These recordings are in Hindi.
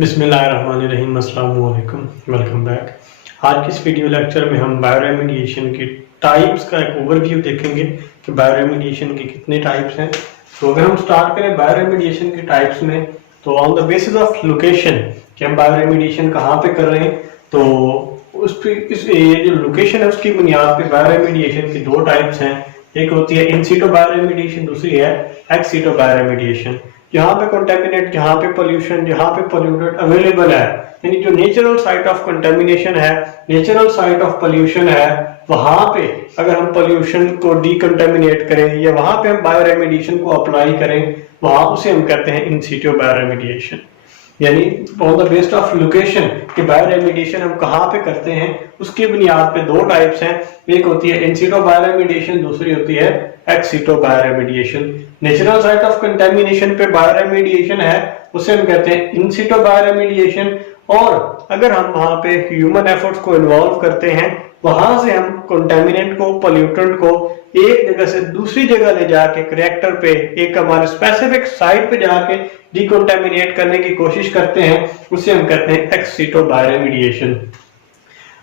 बिस्मिल्लाहिर्रहमानिर्रहीम, अस्सलाम वालेकुम, वेलकम बैक। आज की इस वीडियो लेक्चर में हम बायोरेमिडिएशन की टाइप्स का एक ओवरव्यू देखेंगे कि बायोरेमिडिएशन के कितने टाइप्स हैं। तो अगर हम स्टार्ट करें बायोरेमिडिएशन के टाइप्स में, तो on the basis of location कि हम बायोरेमिडिएशन कहाँ पे कर रहे हैं, तो उस पे ये जो लोकेशन है उसकी बुनियाद पे बायोरेमिडिएशन की दो टाइप्स हैं। एक होती है इन सीटो बायोरेमिडिएशन, दूसरी है एक्स सीटो बायोरेमिडिएशन। जहाँ पे कंटेमिनेट, जहाँ पे पोल्यूशन, जहाँ पे पोल्यूटेड अवेलेबल है, यानी जो नेचुरल साइट ऑफ कंटेमिनेशन है, नेचुरल साइट ऑफ पोल्यूशन है, वहां पे अगर हम पोल्यूशन को डीकंटेमिनेट करें या वहां पे हम बायोरेमिडिएशन को अप्लाई करें, वहां उसे हम कहते हैं इन सीटो बायोरेमिडिएशन। यानी on the based of location कि बायोरेमिडिएशन हम कहाँ पे करते हैं, उसकी बुनियाद पे दो टाइप्स हैं। एक होती है इन सीटो बायोरेमिडिएशन, दूसरी होती है एक्स सीटो bioremediation. Natural site of contamination पे बायोरेमिडिएशन है, उसे हम कहते हैं इन सीटो बायोरेमिडिएशन। और अगर हम वहां पे ह्यूमन एफर्ट्स को इन्वॉल्व करते हैं, वहां से हम कंटेमिनेंट को, पोल्यूटेंट को एक जगह से दूसरी जगह ले जाके रिएक्टर पे एक हमारे स्पेसिफिक साइट पे जाके डिकंटेमिनेट करने की कोशिश करते हैं, उसे हम कहते हैं एक्स सीटो बायोरेमिडिएशन।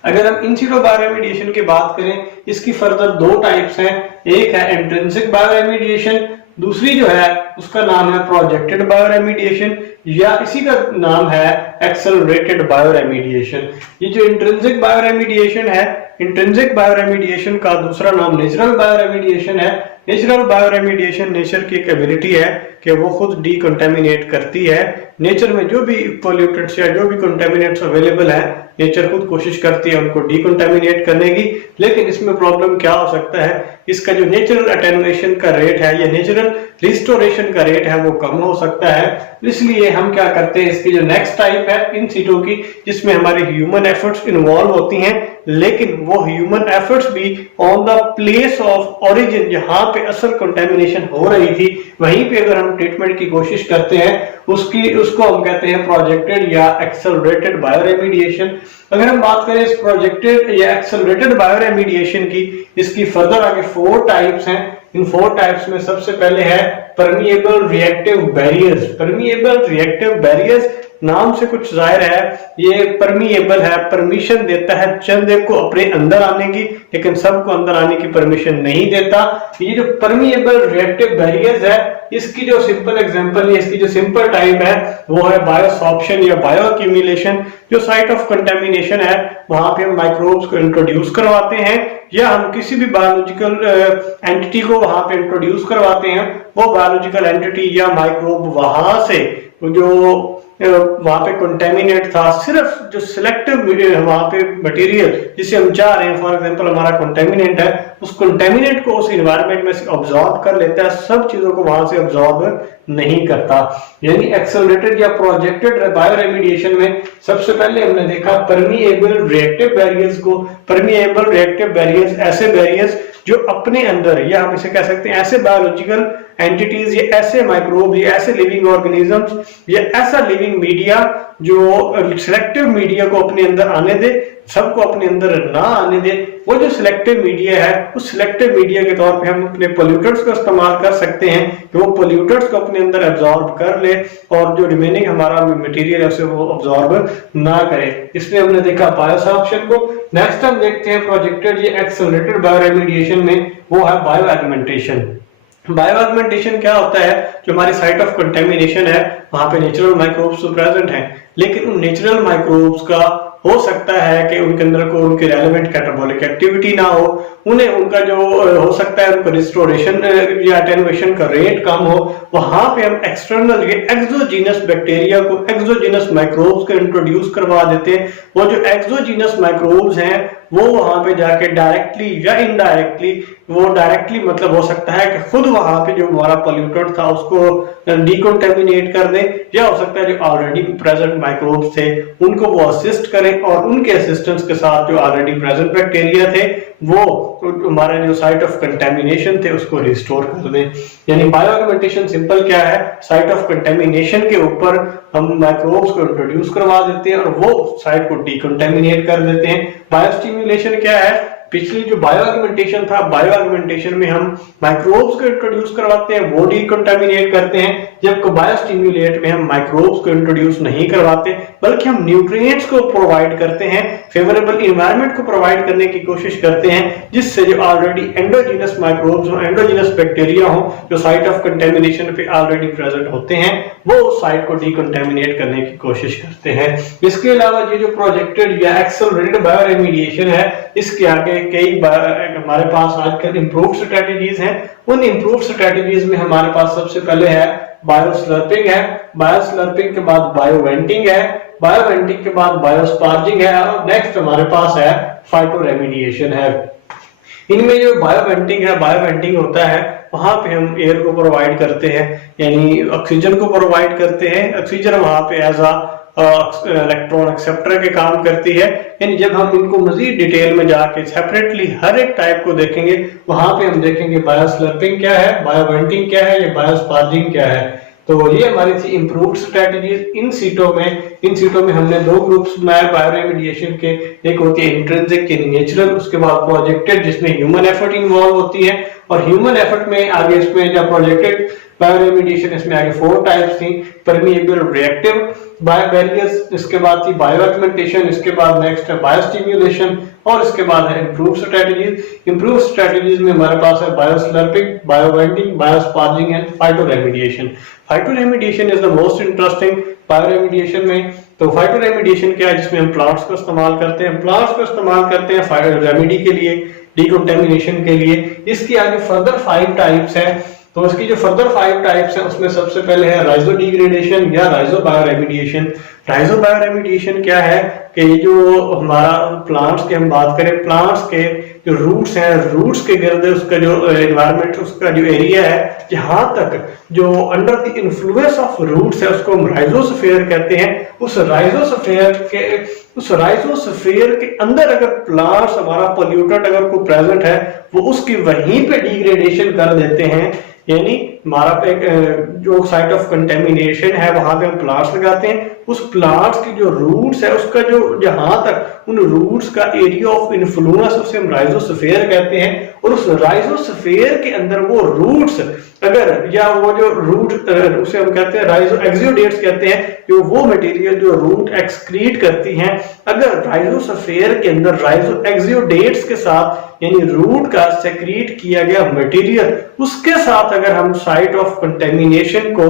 अगर हम इन सीटो बायोरेमिडिएशन की बात करें, इसकी फर्दर दो टाइप्स हैं। एक है इंट्रिंसिक बायोरेमिडिएशन, दूसरी जो है उसका नाम है प्रोजेक्टेड बायोरेमिडिएशन, या इसी का नाम है एक्सेलरेटेड बायोरेमिडिएशन। ये जो इंट्रिंसिक बायोरेमिडिएशन है, इंट्रिंसिक बायोरेमिडिएशन का दूसरा नाम नेचुरल बायोरेमिडिएशन है। नेचुरल बायोरेमिडिएशन नेचर की एक एबिलिटी है कि वो खुद डीकंटेमिनेट करती है। नेचर में जो भी पोल्यूटेंट्स या जो भी कंटेमिनेंट्स अवेलेबल है, नेचर खुद कोशिश करती है उनको डीकंटेमिनेट करने की। लेकिन इसमें प्रॉब्लम क्या हो सकता है, इसका जो नेचुरल अटेनुएशन का रेट है या नेचुरल रिस्टोरेशन का रेट है वो कम हो सकता है। इसलिए हम क्या करते हैं, इसकी जो नेक्स्ट टाइप है इन सीटो की, जिसमें हमारे ह्यूमन एफर्ट्स इन्वॉल्व होती हैं, लेकिन वो ह्यूमन एफर्ट्स भी on the place of origin, जहां पे असल कंटेमिनेशन हो रही थी, वहीं पे अगर हम ट्रीटमेंट की कोशिश करते हैं, उसको हम कहते हैं प्रोजेक्टेड या एक्सेलरेटेड बायोरेमिडिएशन। अगर हम बात करें इस प्रोजेक्टेड या एक्सेलरेटेड बायोरेमिडिएशन की, इसकी फर्दर आगे फोर टाइप्स हैं। इन फोर टाइप्स में सबसे पहले है permeable reactive barriers. Permeable reactive barriers नाम से कुछ जाहिर है, ये परमिएबल है, परमिशन देता है चंद एक को अपने अंदर आने की, लेकिन सबको अंदर आने की परमिशन नहीं देता। ये जो परमिएबल रिएक्टिव बैरियर्स है, इसकी जो सिंपल एग्जांपल है, इसकी जो सिंपल टाइप है वो है बायोसॉर्प्शन या बायोअक्यूमुलेशन। जो साइट ऑफ कंटेमिनेशन है वहां पे हम माइक्रोब्स को इंट्रोड्यूस करवाते हैं, या हम किसी भी बायोलॉजिकल एंटिटी को वहां पे इंट्रोड्यूस करवाते हैं। वो बायोलॉजिकल एंटिटी या माइक्रोब वहां से जो वहां पे कंटेमिनेट था, सिर्फ जो सिलेक्टिव वहां पे मटेरियल जिसे हम चाह रहे हैं, फॉर एग्जांपल हमारा कंटेमिनेंट है, उस कंटेमिनेंट को उस एनवायरनमेंट में से ऑब्जॉर्ब कर लेता है, सब चीजों को वहां से ऑब्जॉर्ब नहीं करता। यानी एक्सेलरेटेड या प्रोजेक्टेड बायोरेमिडिएशन में सबसे पहले हमने देखा परमिएबल रिएक्टिव बैरियर्स को। परमिएबल रिएक्टिव बैरियर्स ऐसे बैरियर्स जो अपने अंदर, या हम इसे कह सकते हैं ऐसे बायोलॉजिकल एंटिटीज या ऐसे माइक्रोब या ऐसे लिविंग ऑर्गेनिजम्स या ऐसा लिविंग मीडिया जो सिलेक्टिव मीडिया को अपने अंदर आने दे, सबको अपने अंदर ना आने दे। वो जो सिलेक्टिव मीडिया है, उस सिलेक्टिव मीडिया के तौर पे हम अपने पोल्यूटेंट्स का इस्तेमाल कर सकते हैं कि वो पोल्यूटेंट्स को अपने अंदर एब्जॉर्ब कर ले और जो रिमेनिंग हमारा मटेरियल है उसे वो एब्जॉर्ब ना करे। इसलिए हमने देखा बायोसॉर्प्शन को। नेक्स्ट हम देखते हैं प्रोजेक्टेड या एक्सेलरेटेड बायोरेमिडिएशन में, वो है बायोएगमेंटेशन। बायोएगमेंटेशन क्या होता है, जो हमारी साइट ऑफ कंटेमिनेशन है वहां पे नेचुरल माइक्रोब्स तो प्रेजेंट हैं, लेकिन उन नेचुरल माइक्रोब्स का हो सकता है कि उनके अंदर को उनकी रेलेवेंट कैटाबॉलिक एक्टिविटी ना हो, उन्हें उनका जो हो सकता है उनका रिस्टोरेशन या अटेनुएशन का रेट कम हो। वहां पे हम एक्सटर्नल या एक्सोजीनस बैक्टीरिया को, एक्सोजीनस माइक्रोब्स को इंट्रोड्यूस करवा देते हैं। वो जो एक्सोजीनस माइक्रोब्स हैं वो वहां पे जाके डायरेक्टली या इनडायरेक्टली, वो डायरेक्टली मतलब हो सकता है कि खुद वहां पे जो हमारा पोल्यूटेंट था उसको डीकंटेमिनेट कर दे, या हो सकता है जो ऑलरेडी प्रेजेंट माइक्रोब्स थे उनको वो असिस्ट करें और उनके असिस्टेंस के साथ जो ऑलरेडी प्रेजेंट बैक्टीरिया थे वो हमारे जो साइट ऑफ कंटेमिनेशन थे उसको रिस्टोर कर दें। यानी बायोएगमेंटेशन सिंपल क्या है, साइट ऑफ कंटेमिनेशन के ऊपर हम माइक्रोब्स को इंट्रोड्यूस करवा देते हैं और वो साइट को डीकंटेमिनेट कर देते हैं। बायोस्टिम्युलेशन क्या है, पिछली जो बायो आर्गुमेंटेशन था, बायो आर्गुमेंटेशन में हम माइक्रोब्स को इंट्रोड्यूस करवाते हैं, वो डिकंटामिनेट करते हैं, जबकि बायोस्टिम्युलेट में हम माइक्रोब्स को इंट्रोड्यूस नहीं करवाते बल्कि हम न्यूट्रिएंट्स को प्रोवाइड करते हैं, फेवरेबल एनवायरनमेंट को प्रोवाइड करने की कोशिश करते हैं, जिससे जो ऑलरेडी एंडोजीनस माइक्रोब्स हो, एंडोजीनस बैक्टीरिया हो, जो साइट ऑफ कंटेमिनेशन पे ऑलरेडी प्रेजेंट होते हैं, वो उस साइट को डिकंटामिनेट करने की कोशिश करते हैं। इसके अलावा ये जो प्रोजेक्टेड या एक्सेलरेटेड बायोरेमिडिएशन है, इसके आगे कई हमारे पास आजकल इंप्रूव्ड स्ट्रेटजीज हैं। उन इंप्रूव्ड स्ट्रेटजीज में हमारे पास सबसे पहले है बायोस्लर्पिंग है, बायोस्लर्पिंग के बाद बायोवेंटिंग है, बायोवेंटिंग के बाद बायोस्पार्जिंग है, और नेक्स्ट हमारे पास है फाइटोरेमिडिएशन है। इनमें जो बायोवेंटिंग है, बायोवेंटिंग होता है वहां पे हम एयर को प्रोवाइड करते हैं, यानी ऑक्सीजन को प्रोवाइड करते हैं। ऑक्सीजन वहां पे एज इलेक्ट्रॉन एक्सेप्टर के काम करती है। यानी जब हम इनको मजीद डिटेल में जाके सेपरेटली हर एक टाइप को देखेंगे, वहां पे हम देखेंगे बायोस्लर्पिंग क्या है, बायोवेंटिंग क्या है, या बायोस्पार्जिंग क्या है। तो ये हमारी थी इंप्रूव्ड स्ट्रेटजीज। इन सीटों में हमने दो ग्रुप्स बनाए बायोरेमिडिएशन के, एक होती है इंट्रिंसिक यानी नेचुरल, उसके बाद प्रोजेक्टेड जिसमें ह्यूमन एफर्ट इन्वॉल्व होती है, और ह्यूमन एफर्ट में आगे इसमें जब प्रोजेक्टेड बायोरेमिडिएशन इसमें आगे 4 टाइप्स थी, परमिएबल, रिएक्टिव, बायोबैरियर्स, इसके बाद थी बायोएक्मेंटेशन, इसके बाद नेक्स्ट है बायोस्टिम्युलेशन, और इसके बाद है इंप्रूव्ड स्ट्रेटजीज। इंप्रूव्ड स्ट्रेटजीज में हमारे पास है bioslurping, bioventing, biosparging and phytoremediation. Phytoremediation is the most interesting bioremediation में। तो फाइटोरेमिडिएशन क्या है, जिसमें हम प्लांट्स को इस्तेमाल करते हैं, प्लांट्स को इस्तेमाल करते हैं फाइटो रेमेडी के लिए, डिकंटामिनेशन के लिए। इसकी आगे फर्दर 5 टाइप्स हैं। तो इसकी जो फर्दर 5 टाइप्स हैं उसमें सबसे पहले है राइजो डिग्रेडेशन या राइजो बायोरेमिडिएशन। राइजो बायोरेमिडिएशन क्या है कि जो हमारा प्लांट्स की हम बात करें, प्लांट्स के जो रूट्स हैं, रूट्स के गिर्द उसका जो एनवायरनमेंट, उसका जो एरिया है, जहां तक जो under the influence of roots है, उसको हम राइजोस्फीयर कहते हैं। उस राइजोस्फीयर के अंदर अगर प्लांट्स हमारा पोल्यूटेंट अगर कोई प्रेजेंट है, वो उसकी वहीं पे डिग्रेडेशन कर देते हैं। यानी हमारा जो साइट ऑफ कंटेमिनेशन है वहां पे हम प्लांट्स लगाते हैं, उस प्लांट्स की जो रूट्स है उसका जो जहां तक उन रूट्स का एरिया ऑफ इन्फ्लुएंस, उसे हम राइजोस्फीयर कहते हैं। और उस राइजोस्फीयर के अंदर वो रूट्स अगर, या वो जो रूट उसे हम कहते हैं राइजो एक्सियोडेट्स कहते हैं, जो वो मटेरियल जो रूट एक्सक्रीट करती हैं, अगर राइजोस्फीयर के अंदर राइजो एक्सियोडेट्स के साथ यानी रूट का सेक्रीट किया गया मटेरियल, उसके साथ अगर हम साइट ऑफ कंटेमिनेशन को,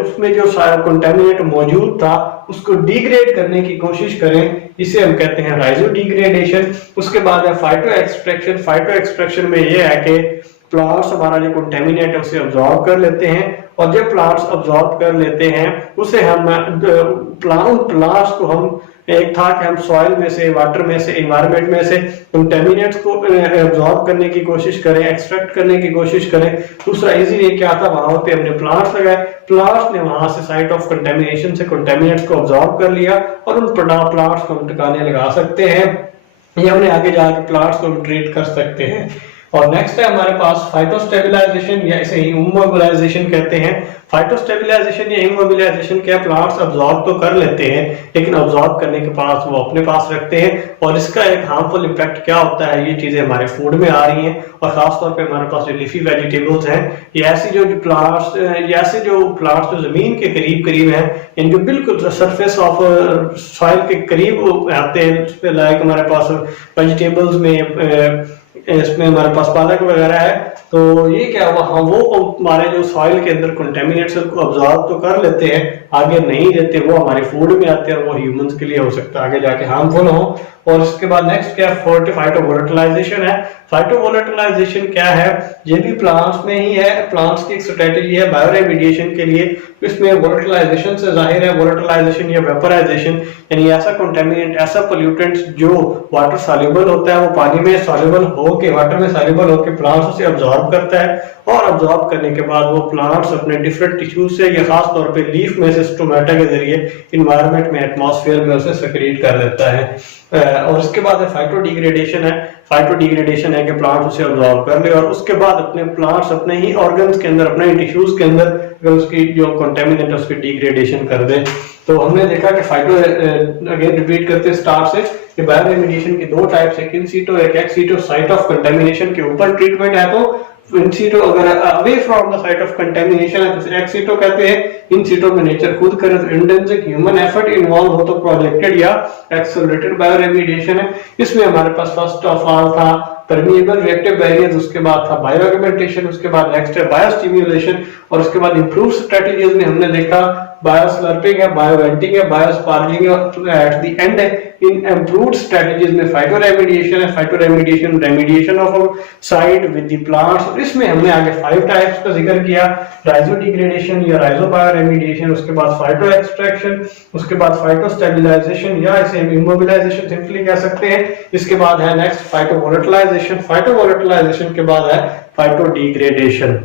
उसमें जो कंटेमिनेंट मौजूद था उसको डिग्रेड करने की कोशिश करें, इसे हम कहते हैं राइजो डिग्रेडेशन। उसके बाद है फाइटो एक्सट्रैक्शन। फाइटो एक्सट्रैक्शन में यह है कि प्लांट्स हमारा जो कंटेमिनेंट है उसे अब्सॉर्ब कर लेते हैं, और जब प्लांट्स अब्सॉर्ब कर लेते हैं उसे हम प्लांट्स को हम, एक था कि हम सॉइल में से, वाटर में से, एनवायरनमेंट में से कंटेमिनेंट्स को अब्सॉर्ब करने की कोशिश करें, एक्सट्रैक्ट करने की कोशिश करें। दूसरा इजी क्या था, वहां पे हमने प्लांट्स लगाए, प्लांट्स ने वहां से साइट ऑफ कंटेमिनेशन से कंटेमिनेंट्स को अब्सॉर्ब कर लिया, और उन प्लांट्स को हम टिकाने लगा सकते हैं, या हमने आगे जाकर प्लांट्स को ट्रीट कर सकते हैं। और नेक्स्ट है हमारे पास फाइटोस्टेबिलाइजेशन, या इसे इमोबिलाइजेशन कहते हैं। फाइटोस्टेबिलाइजेशन या इमोबिलाइजेशन क्या, प्लांट्स अब्सॉर्ब तो कर लेते हैं, लेकिन अब्सॉर्ब करने के बाद वो अपने पास रखते हैं, और इसका एक हार्मफुल इम्पैक्ट क्या होता है, ये चीजें हमारे फूड में आ रही हैं, और खासतौर पे हमारे पास जो लीफी वेजिटेबल्स हैं, ये ऐसे जो प्लांट्स जो जमीन के करीब करीब हैं, इनके बिल्कुल सरफेस ऑफ सॉइल के करीब आते हैं, उस पे लाइक हमारे पास वेजिटेबल्स में इसमें हमारे पास पालक वगैरह है, तो ये क्या हुआ, हाँ वो हमारे जो सॉइल के अंदर कंटेमिनेट्स को अब्सॉर्ब तो कर लेते हैं, आगे नहीं देते, वो हमारे फूड में आते हैं, और वो ह्यूमंस के लिए हो सकता है आगे जाके हार्मफुल हो। और इसके बाद नेक्स्ट क्या है, फाइटोवोलेटिलाइजेशन है। फाइटोवोलेटिलाइजेशन क्या है, ये भी प्लांट्स में ही है, प्लांट्स की एक स्ट्रेटेजी है बायोरेमिडिएशन के लिए। इसमें वोलेटिलाइजेशन से जाहिर है, वोलेटिलाइजेशन या वेपराइजेशन, यानी ऐसा कंटेमिनेंट, ऐसा पोल्यूटेंट जो वाटर सॉल्युबल होता है, वो पानी में सॉल्युबल होके, वाटर में सॉल्युबल होके प्लांट्स उसे अब्सॉर्ब करता है, और अब्जॉर्ब करने के बाद वो प्लांट्स अपने डिफरेंट टिश्यूज से या खास तौर पे लीफ में से स्टोमेटा के जरिए इन्वायरमेंट में एटमॉस्फेयर में उसे सेक्रेट कर देता है। और उसके बाद फाइटो डिग्रेडेशन है। फाइटो डिग्रेडेशन है कि प्लांट उसे अब्जॉर्ब कर ले और उसके बाद अपने प्लांट्स अपने ही ऑर्गन्स के अंदर, अपने टिश्यूज के अंदर अगर उसकी जो कंटेमिनेंट है उसकी डिग्रेडेशन कर दे। तो हमने देखा कि फाइटो, अगेन रिपीट करते स्टार्ट से, कि बायो रेमिडिएशन की दो टाइप्स है, इन सीटो एक एक्स सीटो। साइट ऑफ कंटेमिनेशन के ऊपर ट्रीटमेंट है तो इन सीटो, अगर away from the site of contamination है तो एक्स सीटो कहते हैं। इन सीटो में नेचर खुद करे तो इंटेंसिव ह्यूमन एफर्ट इन्वॉल्व हो तो प्रोजेक्टेड या एक्सेलरेटेड बायो रेमिडिएशन है। इसमें हमारे पास फर्स्ट ऑफ ऑल था परमिएबल रिएक्टिव बैरियर्स, उसके बाद था बायो ऑगमेंटेशन, उसके बाद नेक्स्ट है बायो स्टिम्युलेशन और उसके बाद इंप्रूव स्ट्रेटजीज में हमने देखा बायो स्लर्पिंग है, बायो वेंटिंग है, बायो स्पार्जिंग है, at the and in improved strategies में फाइटो रेमिडिएशन है। Phyto remediation, remediation of side with the plants. और इसमें हमने आगे 5 टाइप्स का जिक्र किया, राइजो डिग्रेडेशन या राइजो बायो रेमिडिएशन, उसके बाद फाइटो एक्सट्रैक्शन, उसके बाद फाइटो स्टेबलाइजेशन या इसे इमोबिलाइजेशन सिंपली कह सकते हैं। इसके बाद है next phyto volatilisation. Phyto volatilisation के बाद है फाइटो डिग्रेडेशन।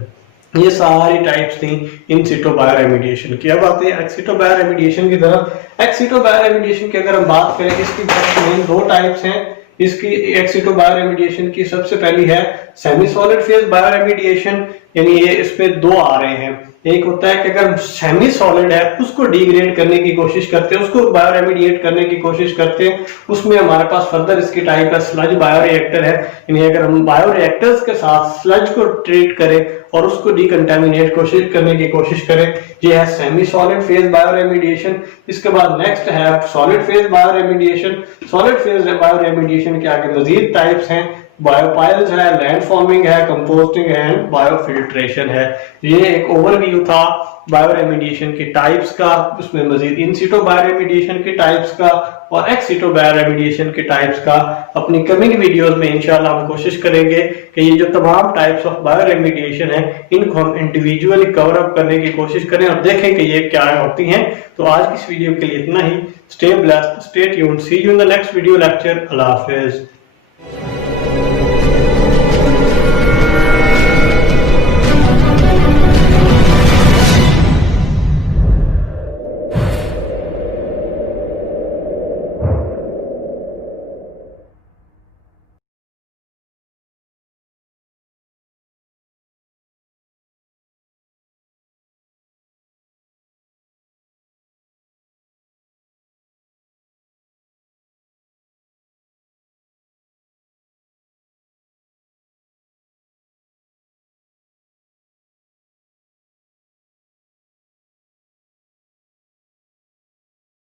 ये सारी टाइप्स थी इन सिटो बायो रेमिडिएशन की। अब आते हैं एक्स सिटो बायो रेमिडिएशन की तरफ। एक्स सिटो बायो रेमिडिएशन की अगर हम बात करें, इसकी मेन 2 टाइप्स हैं इसकी एक्स सिटो बायो रेमिडिएशन की। सबसे पहली है semi solid phase bio remediation, यानी ये इसमें 2 आ रहे हैं। एक होता है कि अगर सेमी सॉलिड है उसको डिग्रेड करने की कोशिश करते हैं, उसको बायो रेमिडिएट करने की कोशिश करते हैं, उसमें हमारे पास फर्दर इसकी टाइप है स्लज बायो रिएक्टर है। यानी अगर हम बायो रिएक्टर्स के साथ स्लज को ट्रीट करें और उसको डिकंटामिनेट करने की कोशिश करें, ये है semi solid phase bio remediation. इसके बाद नेक्स्ट है solid phase bio remediation. Solid phase bio remediation के आगे मजीद टाइप्स हैं, बायोपाइल्स है, लैंड फॉर्मिंग है, कंपोस्टिंग है एंड बायोफिल्ट्रेशन है। ये एक ओवरव्यू था बायो रेमिडिएशन की टाइप्स का, उसमें मजीद इन सिटो बायो रेमिडिएशन की टाइप्स का और एक्स सिटो बायो रेमिडिएशन की टाइप्स का अपनी कमिंग वीडियोस में इंशाल्लाह हम कोशिश करेंगे कि ये जो तमाम टाइप्स ऑफ बायो रेमिडिएशन है इनको हम इंडिविजुअली कवर अप करने की कोशिश करें और देखें कि ये क्या होती हैं। तो आज की इस वीडियो के लिए इतना ही। Stay blessed, stay tuned, see you in the next video lecture. अल्लाह हाफिज।